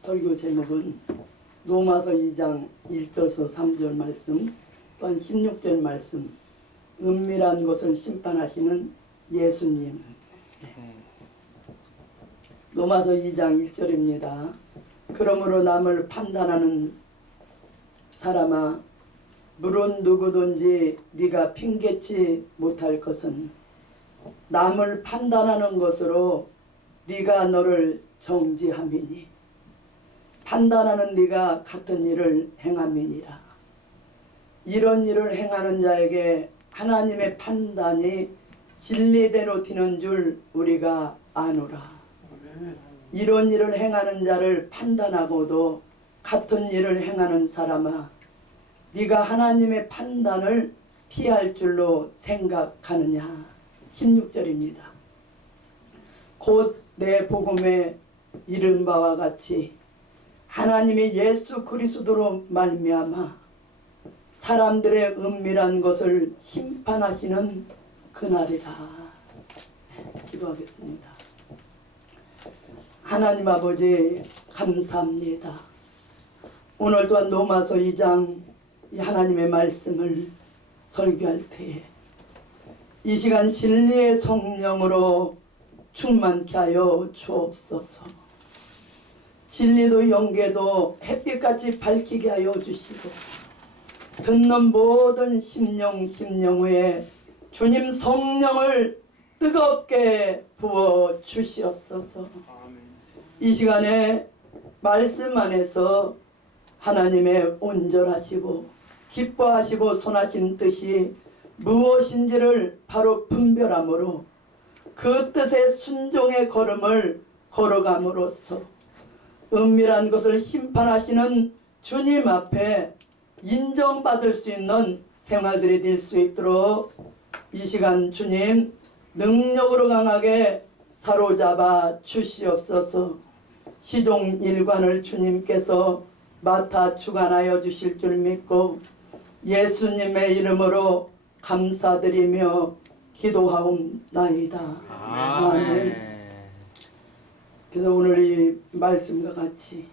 설교 제목은 로마서 2장 1절서 3절 말씀, 또한 16절 말씀, 은밀한 것을 심판하시는 예수님. 로마서 2장 1절입니다. 그러므로 남을 판단하는 사람아, 물론 누구든지 네가 핑계치 못할 것은 남을 판단하는 것으로 네가 너를 정지함이니 판단하는 네가 같은 일을 행함이니라. 이런 일을 행하는 자에게 하나님의 판단이 진리대로 되는 줄 우리가 아노라. 이런 일을 행하는 자를 판단하고도 같은 일을 행하는 사람아, 네가 하나님의 판단을 피할 줄로 생각하느냐. 16절입니다. 곧 내 복음에 이른 바와 같이 하나님이 예수 그리스도로 말미암아 사람들의 은밀한 것을 심판하시는 그날이라. 기도하겠습니다. 하나님 아버지, 감사합니다. 오늘 또한 로마서 2장 이 하나님의 말씀을 설교할 때에 이 시간 진리의 성령으로 충만케 하여 주옵소서. 진리도 영계도 햇빛같이 밝히게 하여 주시고 듣는 모든 심령에 주님 성령을 뜨겁게 부어 주시옵소서. 이 시간에 말씀 안에서 하나님의 온전하시고 기뻐하시고 선하신 뜻이 무엇인지를 바로 분별함으로 그 뜻의 순종의 걸음을 걸어감으로써 은밀한 것을 심판하시는 주님 앞에 인정받을 수 있는 생활들이 될 수 있도록 이 시간 주님 능력으로 강하게 사로잡아 주시옵소서. 시종 일관을 주님께서 맡아 주관하여 주실 줄 믿고 예수님의 이름으로 감사드리며 기도하옵나이다. 아멘. 그래서 오늘 이 말씀과 같이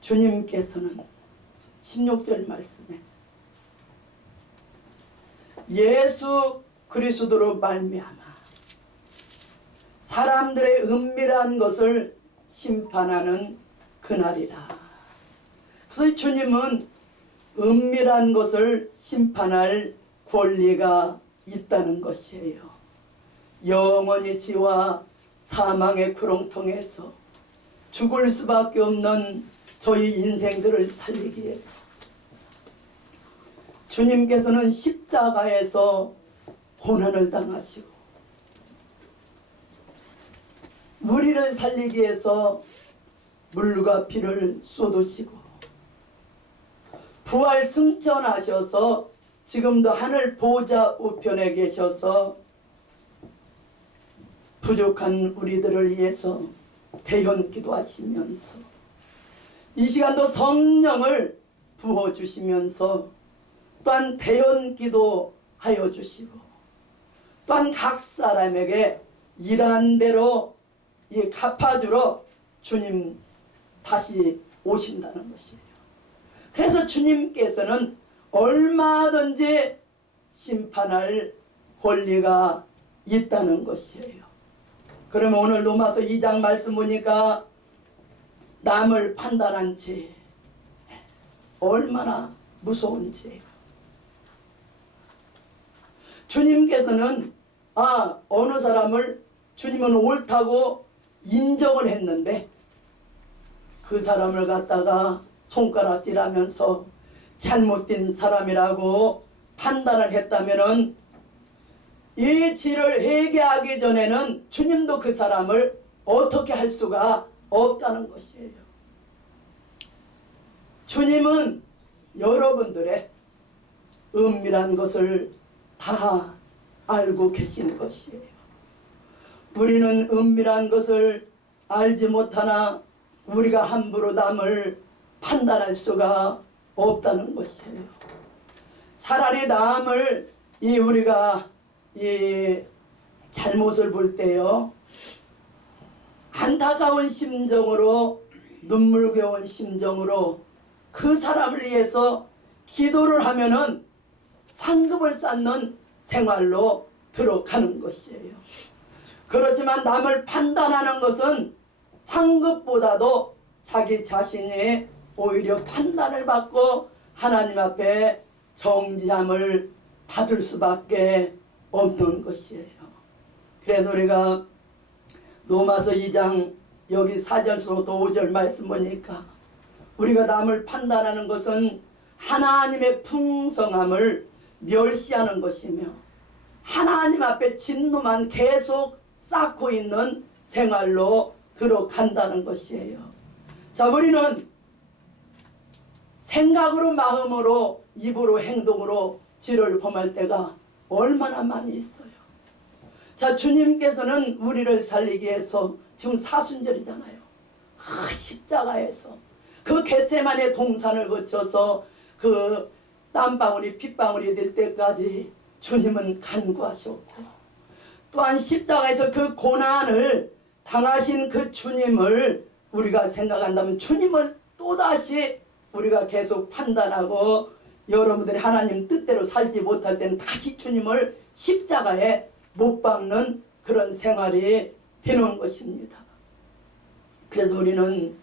주님께서는 16절 말씀에 예수 그리스도로 말미암아 사람들의 은밀한 것을 심판하는 그날이라. 그래서 주님은 은밀한 것을 심판할 권리가 있다는 것이에요. 영원히 지와 사망의 구렁텅에서 죽을 수밖에 없는 저희 인생들을 살리기 위해서 주님께서는 십자가에서 고난을 당하시고 우리를 살리기 위해서 물과 피를 쏟으시고 부활 승천하셔서 지금도 하늘 보좌 우편에 계셔서 부족한 우리들을 위해서 대언기도 하시면서 이 시간도 성령을 부어주시면서 또한 대언기도 하여 주시고 또한 각 사람에게 일한 대로 이 갚아주러 주님 다시 오신다는 것이에요. 그래서 주님께서는 얼마든지 심판할 권리가 있다는 것이에요. 그러면 오늘 로마서 2장 말씀 보니까 남을 판단한 죄 얼마나 무서운 죄예요. 주님께서는 어느 사람을 주님은 옳다고 인정을 했는데 그 사람을 갖다가 손가락질하면서 잘못된 사람이라고 판단을 했다면은 이 죄를 회개하기 전에는 주님도 그 사람을 어떻게 할 수가 없다는 것이에요. 주님은 여러분들의 은밀한 것을 다 알고 계신 것이에요. 우리는 은밀한 것을 알지 못하나 우리가 함부로 남을 판단할 수가 없다는 것이에요. 차라리 남을 우리가 이 잘못을 볼 때요 안타까운 심정으로 눈물겨운 심정으로 그 사람을 위해서 기도를 하면은 상급을 쌓는 생활로 들어가는 것이에요. 그렇지만 남을 판단하는 것은 상급보다도 자기 자신이 오히려 판단을 받고 하나님 앞에 정죄함을 받을 수밖에 없는 것이에요. 그래서 우리가 로마서 2장 여기 4절부터 5절 말씀 보니까 우리가 남을 판단하는 것은 하나님의 풍성함을 멸시하는 것이며 하나님 앞에 진노만 계속 쌓고 있는 생활로 들어간다는 것이에요. 자, 우리는 생각으로, 마음으로, 입으로, 행동으로 죄를 범할 때가 얼마나 많이 있어요. 자, 주님께서는 우리를 살리기 위해서 지금 사순절이잖아요. 그 십자가에서 그 겟세마네 동산을 거쳐서 그 땀방울이 핏방울이 될 때까지 주님은 간구하셨고, 또한 십자가에서 그 고난을 당하신 그 주님을 우리가 생각한다면 주님을 또다시 우리가 계속 판단하고 여러분들이 하나님 뜻대로 살지 못할 때는 다시 주님을 십자가에 못 박는 그런 생활이 되는 것입니다. 그래서 우리는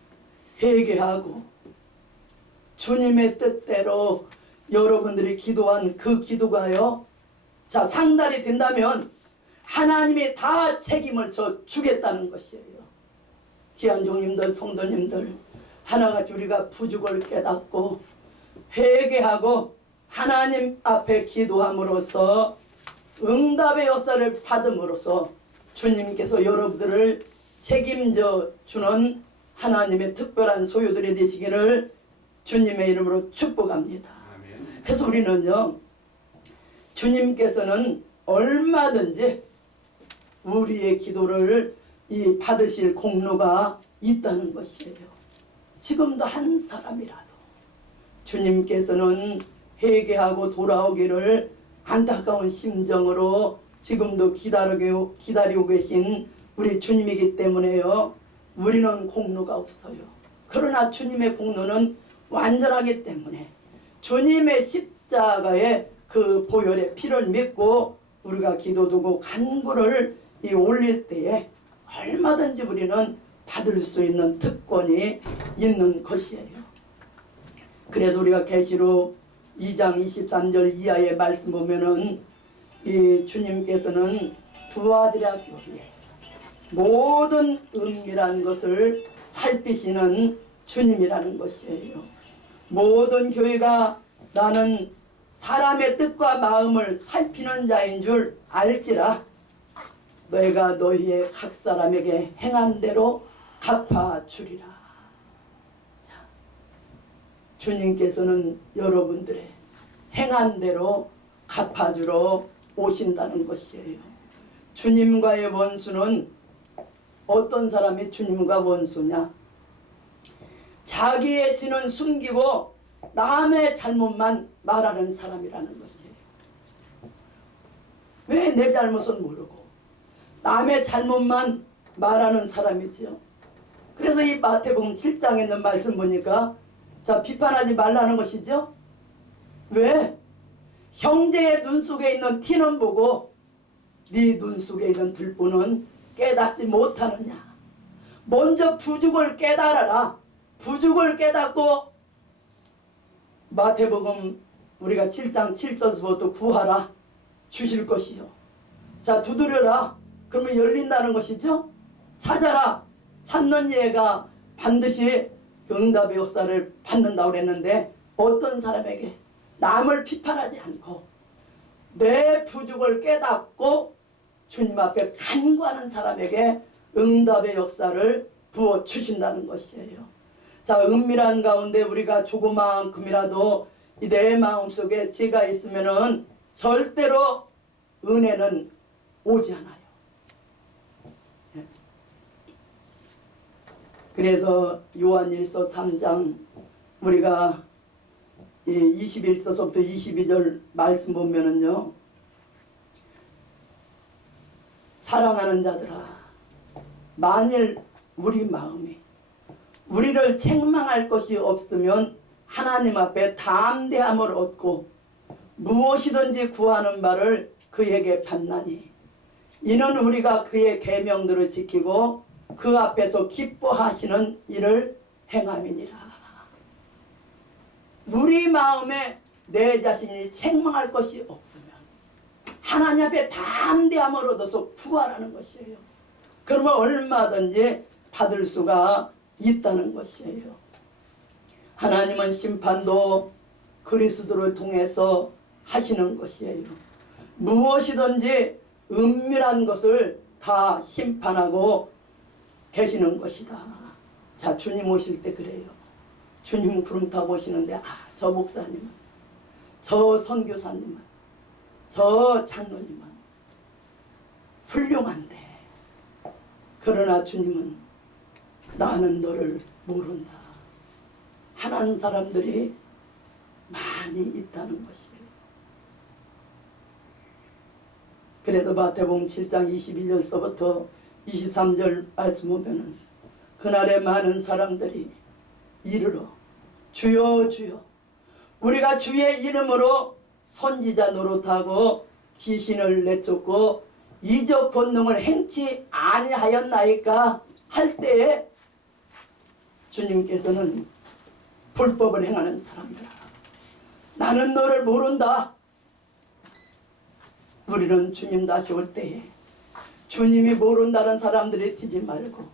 회개하고 주님의 뜻대로 여러분들이 기도한 그 기도가요, 자, 상달이 된다면 하나님이 다 책임을 져 주겠다는 것이에요. 귀한 종님들, 성도님들, 하나같이 우리가 부족을 깨닫고 회개하고 하나님 앞에 기도함으로써 응답의 역사를 받음으로써 주님께서 여러분들을 책임져 주는 하나님의 특별한 소유들이 되시기를 주님의 이름으로 축복합니다. 그래서 우리는요, 주님께서는 얼마든지 우리의 기도를 이 받으실 공로가 있다는 것이에요. 지금도 한 사람이라도 주님께서는 회개하고 돌아오기를 안타까운 심정으로 지금도 기다리고 계신 우리 주님이기 때문에요, 우리는 공로가 없어요. 그러나 주님의 공로는 완전하기 때문에 주님의 십자가의 그 보혈의 피를 믿고 우리가 기도두고 간구를 올릴 때에 얼마든지 우리는 받을 수 있는 특권이 있는 것이에요. 그래서 우리가 계시록 2장 23절 이하의 말씀 보면은 이 주님께서는 두아드라 교회에 모든 은밀한 것을 살피시는 주님이라는 것이에요. 모든 교회가 나는 사람의 뜻과 마음을 살피는 자인 줄 알지라 너희가 너희의 각 사람에게 행한 대로 갚아주리라. 주님께서는 여러분들의 행한 대로 갚아주러 오신다는 것이에요. 주님과의 원수는 어떤 사람이 주님과 원수냐? 자기의 죄는 숨기고 남의 잘못만 말하는 사람이라는 것이에요. 왜 내 잘못은 모르고 남의 잘못만 말하는 사람이지요. 그래서 이 마태복음 7장에 있는 말씀 보니까 자, 비판하지 말라는 것이죠. 왜? 형제의 눈 속에 있는 티는 보고 네 눈 속에 있는 들보는 깨닫지 못하느냐. 먼저 부족을 깨달아라. 부족을 깨닫고 마태복음 우리가 7장 7절부터 구하라. 주실 것이요. 자, 두드려라. 그러면 열린다는 것이죠. 찾아라. 찾는 이가 반드시 응답의 역사를 받는다고 그랬는데 어떤 사람에게 남을 비판하지 않고 내 부족을 깨닫고 주님 앞에 간구하는 사람에게 응답의 역사를 부어 주신다는 것이에요. 자, 은밀한 가운데 우리가 조그만큼이라도 내 마음속에 죄가 있으면은 절대로 은혜는 오지 않아요. 그래서 요한일서 3장 우리가 21절부터 22절 말씀 보면은요, 사랑하는 자들아, 만일 우리 마음이 우리를 책망할 것이 없으면 하나님 앞에 담대함을 얻고 무엇이든지 구하는 바를 그에게 받나니 이는 우리가 그의 계명들을 지키고 그 앞에서 기뻐하시는 일을 행함이니라. 우리 마음에 내 자신이 책망할 것이 없으면 하나님 앞에 담대함을 얻어서 구하라는 것이에요. 그러면 얼마든지 받을 수가 있다는 것이에요. 하나님은 심판도 그리스도를 통해서 하시는 것이에요. 무엇이든지 은밀한 것을 다 심판하고 계시는 것이다. 자, 주님 오실 때 그래요. 주님 구름 타고 오시는데 저 목사님은, 저 선교사님은, 저 장로님은 훌륭한데 그러나 주님은 나는 너를 모른다 하는 사람들이 많이 있다는 것이에요. 그래서 마태복음 7장 21절서부터 23절 말씀 보면은 그날에 많은 사람들이 이르러 주여 주여 우리가 주의 이름으로 선지자 노릇하고 귀신을 내쫓고 이적 권능을 행치 아니하였나이까 할 때에 주님께서는 불법을 행하는 사람들아 나는 너를 모른다. 우리는 주님 다시 올 때에 주님이 모른다는 사람들이 튀지 말고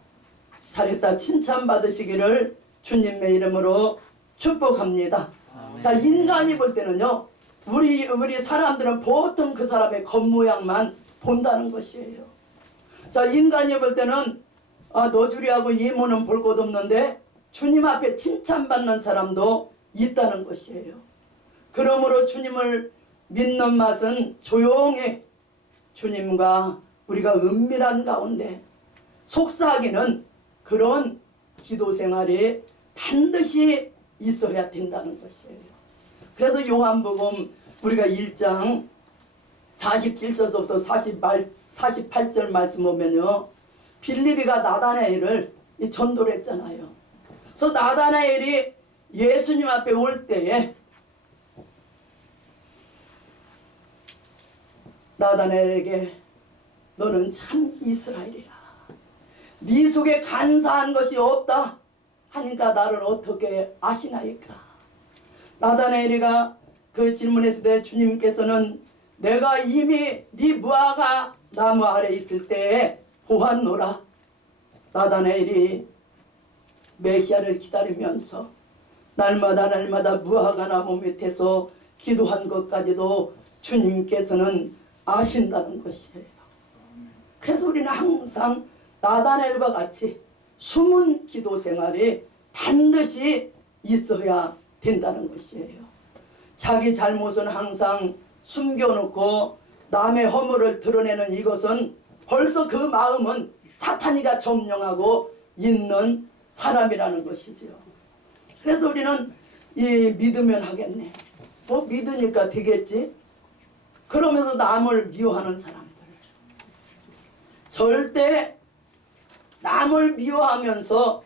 잘했다 칭찬받으시기를 주님의 이름으로 축복합니다. 자, 인간이 볼 때는요 우리 사람들은 보통 그 사람의 겉모양만 본다는 것이에요. 자, 인간이 볼 때는 너주리하고 이모는 볼 것 없는데 주님 앞에 칭찬받는 사람도 있다는 것이에요. 그러므로 주님을 믿는 맛은 조용히 주님과 우리가 은밀한 가운데 속삭이는 그런 기도 생활이 반드시 있어야 된다는 것이에요. 그래서 요한복음 우리가 1장 47절부터 48절 말씀 보면요 빌립이가 나다나엘을 전도를 했잖아요. 그래서 나다나엘이 예수님 앞에 올 때에 나다나엘에게 너는 참 이스라엘이라 네 속에 간사한 것이 없다 하니까 나를 어떻게 아시나이까. 나다나엘이가 그 질문했을 때 주님께서는 내가 이미 네 무화과 나무 아래 있을 때에 보았노라. 나다나엘이 메시아를 기다리면서 날마다 무화과 나무 밑에서 기도한 것까지도 주님께서는 아신다는 것이에요. 그래서 우리는 항상 나다나엘과 같이 숨은 기도 생활이 반드시 있어야 된다는 것이에요. 자기 잘못은 항상 숨겨놓고 남의 허물을 드러내는 이것은 벌써 그 마음은 사탄이가 점령하고 있는 사람이라는 것이지요. 그래서 우리는 믿으면 하겠네. 뭐 믿으니까 되겠지. 그러면서 남을 미워하는 사람들. 절대 남을 미워하면서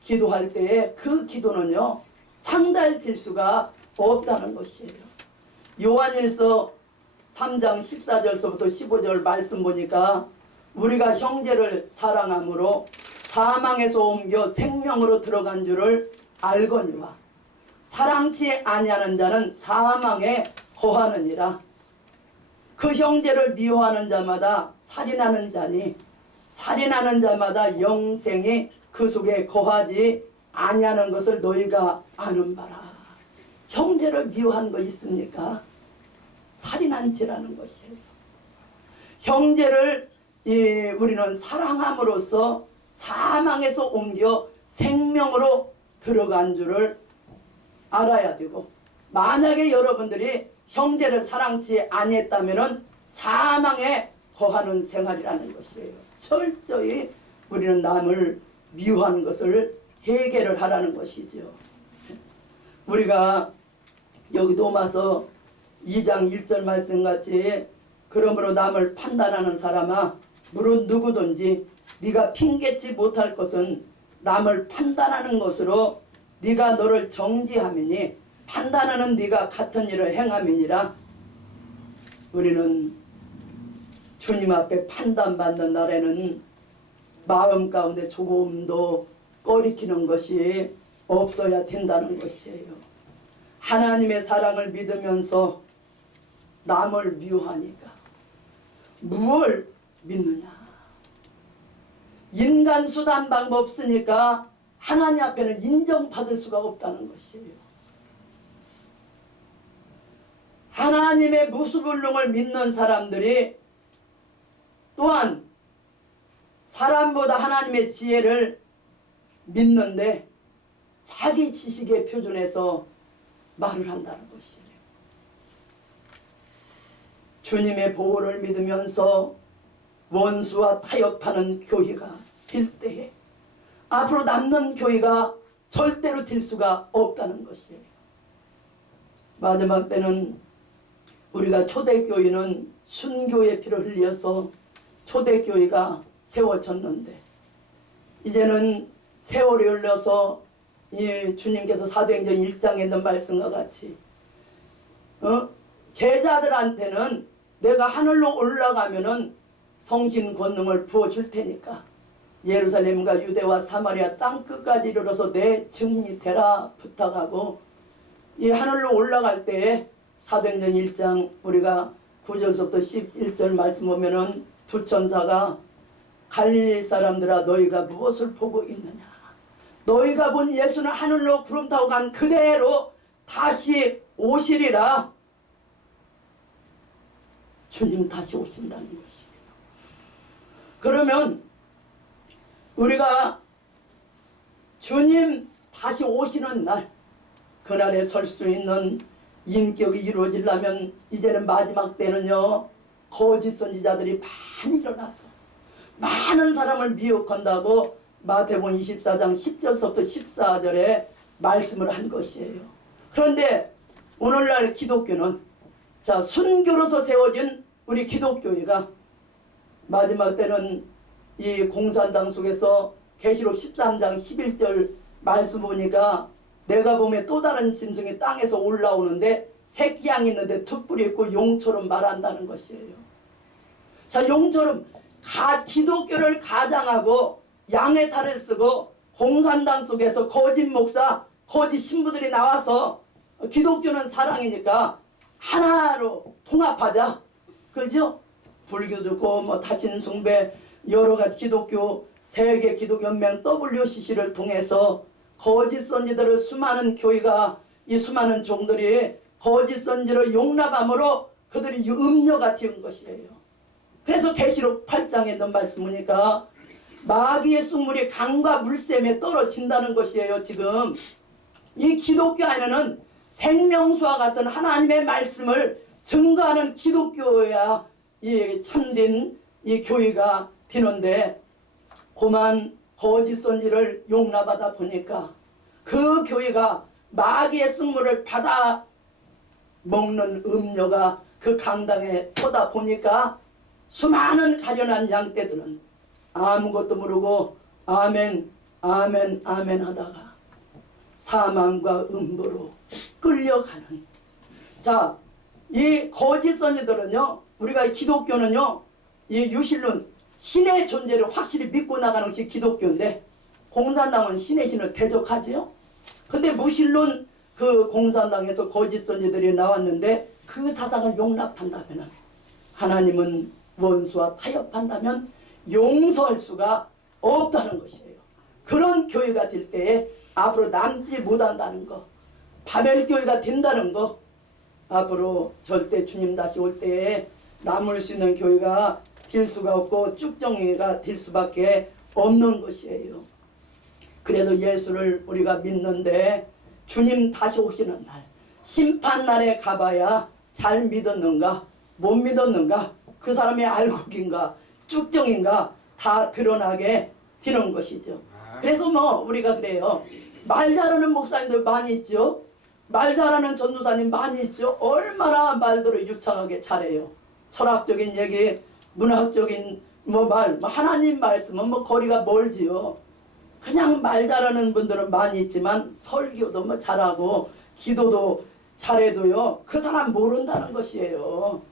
기도할 때에 그 기도는요 상달될 수가 없다는 것이에요. 요한일서 3장 14절서부터 15절 말씀 보니까 우리가 형제를 사랑함으로 사망에서 옮겨 생명으로 들어간 줄을 알거니와 사랑치 아니하는 자는 사망에 거하느니라. 그 형제를 미워하는 자마다 살인하는 자니 살인하는 자마다 영생이 그 속에 거하지 아니하는 것을 너희가 아는 바라. 형제를 미워한 거 있습니까? 살인한 죄라는 것이에요. 형제를 우리는 사랑함으로써 사망에서 옮겨 생명으로 들어간 줄을 알아야 되고, 만약에 여러분들이 형제를 사랑치 아니했다면 사망에 거하는 생활이라는 것이에요. 철저히 우리는 남을 미워하는 것을 해결을 하라는 것이죠. 우리가 여기 로마서 2장 1절 말씀같이 그러므로 남을 판단하는 사람아 무릇 누구든지 네가 핑계치 못할 것은 남을 판단하는 것으로 네가 너를 정지하미니 판단하는 네가 같은 일을 행함이니라. 우리는 주님 앞에 판단받는 날에는 마음 가운데 조금도 꺼리키는 것이 없어야 된다는 것이에요. 하나님의 사랑을 믿으면서 남을 미워하니까 무엇을 믿느냐? 인간 수단 방법 쓰니까 하나님 앞에는 인정받을 수가 없다는 것이에요. 하나님의 무수불능을 믿는 사람들이 또한 사람보다 하나님의 지혜를 믿는데 자기 지식의 표준에서 말을 한다는 것이에요. 주님의 보호를 믿으면서 원수와 타협하는 교회가 될 때에 앞으로 남는 교회가 절대로 될 수가 없다는 것이에요. 마지막 때는 우리가 초대교회는 순교의 피를 흘려서 초대교회가 세워졌는데 이제는 세월이 흘러서 이 주님께서 사도행전 1장에 있는 말씀과 같이 제자들한테는 내가 하늘로 올라가면은 성신 권능을 부어줄 테니까 예루살렘과 유대와 사마리아 땅끝까지 이르러서 내 증인이 되라 부탁하고 이 하늘로 올라갈 때에 사도행전 1장 우리가 9절부터 11절 말씀 보면은 두 천사가 갈릴리 사람들아 너희가 무엇을 보고 있느냐? 너희가 본 예수는 하늘로 구름 타고 간 그대로 다시 오시리라. 주님 다시 오신다는 것이에요. 그러면 우리가 주님 다시 오시는 날 그날에 설 수 있는 인격이 이루어지려면 이제는 마지막 때는요 거짓 선지자들이 많이 일어나서 많은 사람을 미혹한다고 마태복음 24장 10절부터 14절에 말씀을 한 것이에요. 그런데 오늘날 기독교는 자 순교로서 세워진 우리 기독교회가 마지막 때는 이 공산당 속에서 계시록 13장 11절 말씀 보니까 내가 보면 또 다른 짐승이 땅에서 올라오는데 새끼양 있는데 두 뿔이 있고 용처럼 말한다는 것이에요. 자 용처럼 기독교를 가장하고 양의 탈을 쓰고 공산당 속에서 거짓 목사 거짓 신부들이 나와서 기독교는 사랑이니까 하나로 통합하자 그죠? 불교도 있고 뭐 다신숭배 여러 가지 기독교 세계 기독연맹 WCC를 통해서 거짓 선지들을 수많은 교회가 이 수많은 종들이 거짓 선지를 용납함으로 그들이 음녀가 되은 것이에요. 그래서 계시록 8장에 있는 말씀 보니까 마귀의 쑥물이 강과 물샘에 떨어진다는 것이에요. 지금 이 기독교 안에는 생명수와 같은 하나님의 말씀을 증거하는 기독교야 이 참된 이 교회가 되는데 고만 거짓 선지를 용납하다 보니까 그 교회가 마귀의 쑥물을 받아 먹는 음녀가 그 강당에 서다 보니까 수많은 가련한 양떼들은 아무것도 모르고 아멘 아멘 아멘 하다가 사망과 음부로 끌려가는 자, 이 거짓 선지들은요 우리가 기독교는요 이 유실론 신의 존재를 확실히 믿고 나가는 것이 기독교인데 공산당은 신의 신을 대적하지요. 근데 무신론 그 공산당에서 거짓 선지들이 나왔는데 그 사상을 용납한다면 하나님은 원수와 타협한다면 용서할 수가 없다는 것이에요. 그런 교회가 될 때에 앞으로 남지 못한다는 거 바벨교회가 된다는 거 앞으로 절대 주님 다시 올 때에 남을 수 있는 교회가 될 수가 없고 쭉정이가 될 수밖에 없는 것이에요. 그래서 예수를 우리가 믿는데 주님 다시 오시는 날 심판날에 가봐야 잘 믿었는가 못 믿었는가 그 사람의 알곡인가 쭉정인가 다 드러나게 되는 것이죠. 그래서 뭐 우리가 그래요. 말 잘하는 목사님들 많이 있죠. 말 잘하는 전도사님 많이 있죠. 얼마나 말들을 유창하게 잘해요. 철학적인 얘기 문학적인 뭐 하나님 말씀은 뭐 거리가 멀지요. 그냥 말 잘하는 분들은 많이 있지만 설교도 뭐 잘하고 기도도 잘해도요, 그 사람 모른다는 것이에요.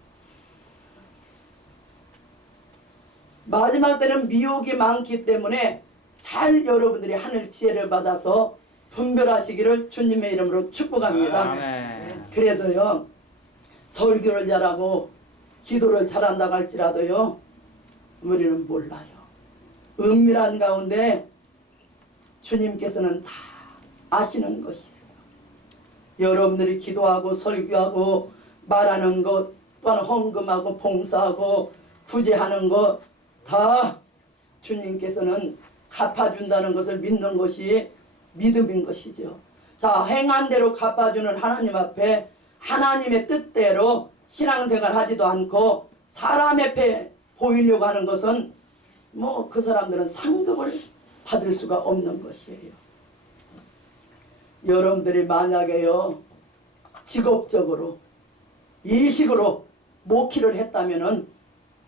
마지막 때는 미혹이 많기 때문에 잘 여러분들이 하늘 지혜를 받아서 분별하시기를 주님의 이름으로 축복합니다. 그래서요, 설교를 잘하고 기도를 잘한다고 할지라도요, 우리는 몰라요. 은밀한 가운데 주님께서는 다 아시는 것이에요. 여러분들이 기도하고 설교하고 말하는 것, 또한 헌금하고 봉사하고 구제하는 것 다 주님께서는 갚아준다는 것을 믿는 것이 믿음인 것이죠. 자, 행한 대로 갚아주는 하나님 앞에 하나님의 뜻대로 신앙생활 하지도 않고 사람 앞에 보이려고 하는 것은 뭐 그 사람들은 상급을 받을 수가 없는 것이에요. 여러분들이 만약에요, 직업적으로 이 식으로 목회를 했다면은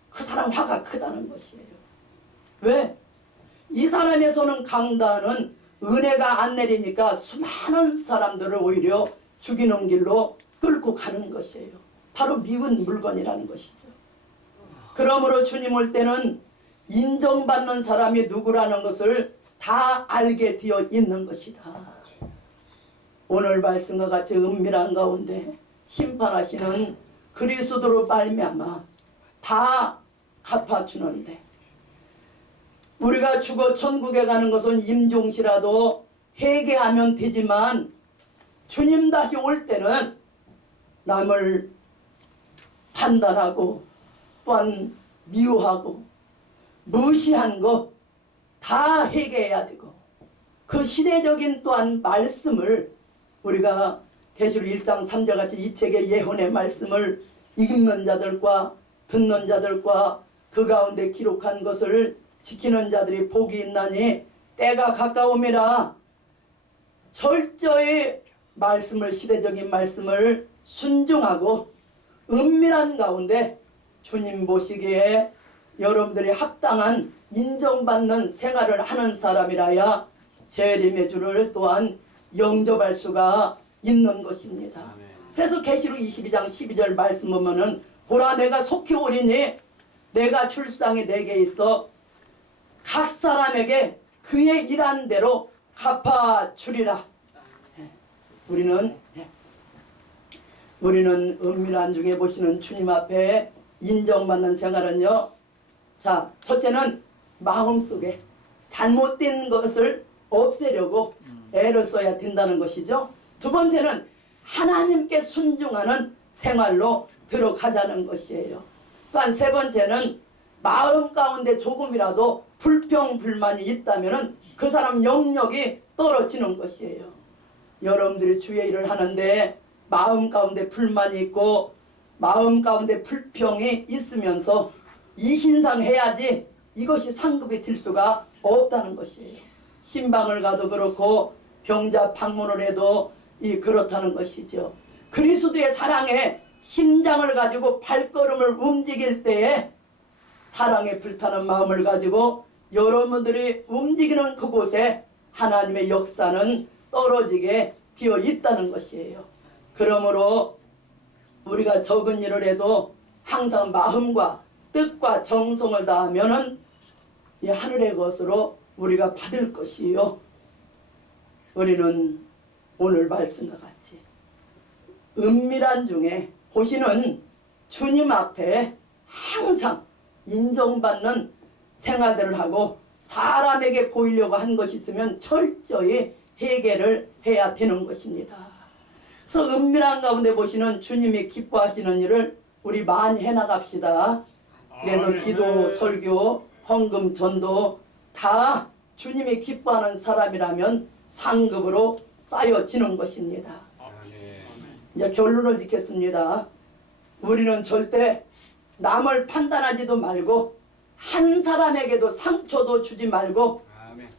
그 사람 화가 크다는 것이에요. 왜? 이 사람에서는 강단은 은혜가 안 내리니까 수많은 사람들을 오히려 죽이는 길로 끌고 가는 것이에요. 바로 미운 물건이라는 것이죠. 그러므로 주님 올 때는 인정받는 사람이 누구라는 것을 다 알게 되어 있는 것이다. 오늘 말씀과 같이 은밀한 가운데 심판하시는 그리스도로 말미암아 다 갚아주는데, 우리가 죽어 천국에 가는 것은 임종시라도 회개하면 되지만 주님 다시 올 때는 남을 판단하고 또한 미워하고 무시한 거 다 회개해야 되고, 그 시대적인 또한 말씀을 우리가 계시록 1장 3절 같이 이 책의 예언의 말씀을 읽는 자들과 듣는 자들과 그 가운데 기록한 것을 지키는 자들이 복이 있나니 때가 가까움이라 철저히 말씀을, 시대적인 말씀을 순종하고 은밀한 가운데 주님 보시기에 여러분들이 합당한 인정받는 생활을 하는 사람이라야 재림의 주를 또한 영접할 수가 있는 것입니다. 그래서 계시록 22장 12절 말씀 보면은 보라, 내가 속히 오리니 내가 출상이 내게 있어 각 사람에게 그의 일한 대로 갚아주리라. 우리는 은밀한 중에 보시는 주님 앞에 인정받는 생활은요, 자, 첫째는 마음속에 잘못된 것을 없애려고 애를 써야 된다는 것이죠. 두 번째는 하나님께 순종하는 생활로 들어가자는 것이에요. 또한 세 번째는 마음 가운데 조금이라도 불평 불만이 있다면 그 사람 영역이 떨어지는 것이에요. 여러분들이 주의 일을 하는데 마음 가운데 불만이 있고 마음 가운데 불평이 있으면서 이신상 해야지 이것이 상급이 될 수가 없다는 것이에요. 신방을 가도 그렇고 병자 방문을 해도 그렇다는 것이죠. 그리스도의 사랑에 심장을 가지고 발걸음을 움직일 때에 사랑에 불타는 마음을 가지고 여러분들이 움직이는 그곳에 하나님의 역사는 떨어지게 되어 있다는 것이에요. 그러므로 우리가 적은 일을 해도 항상 마음과 뜻과 정성을 다하면은 이 하늘의 것으로 우리가 받을 것이요. 우리는 오늘 말씀과 같이 은밀한 중에 보시는 주님 앞에 항상 인정받는 생활들을 하고 사람에게 보이려고 한 것이 있으면 철저히 해결을 해야 되는 것입니다. 그래서 은밀한 가운데 보시는 주님이 기뻐하시는 일을 우리 많이 해나갑시다. 그래서 기도, 설교, 헌금, 전도 다 주님이 기뻐하는 사람이라면 상급으로 쌓여지는 것입니다. 이제 결론을 짓겠습니다. 우리는 절대 남을 판단하지도 말고 한 사람에게도 상처도 주지 말고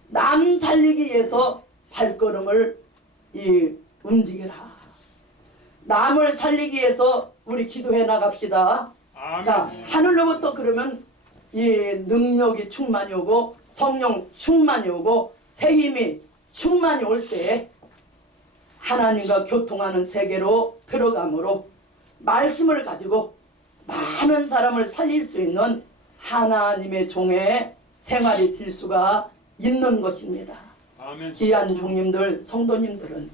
남 살리기 위해서 발걸음을 움직여라. 남을 살리기 위해서 우리 기도해 나갑시다. 자, 하늘로부터 그러면 이 능력이 충만히 오고 성령 충만히 오고 새 힘이 충만히 올 때 하나님과 교통하는 세계로 들어감으로 말씀을 가지고 많은 사람을 살릴 수 있는 하나님의 종의 생활이 될 수가 있는 것입니다. 아멘. 귀한 종님들, 성도님들은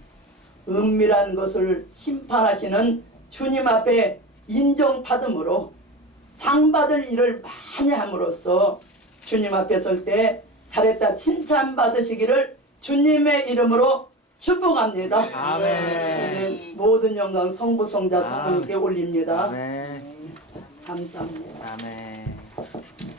은밀한 것을 심판하시는 주님 앞에 인정받음으로 상받을 일을 많이 함으로써 주님 앞에 설 때 잘했다 칭찬받으시기를 주님의 이름으로 축복합니다. 아멘. 모든 영광 성부 성자 성령님께 올립니다. 아멘. 감사합니다. 아멘.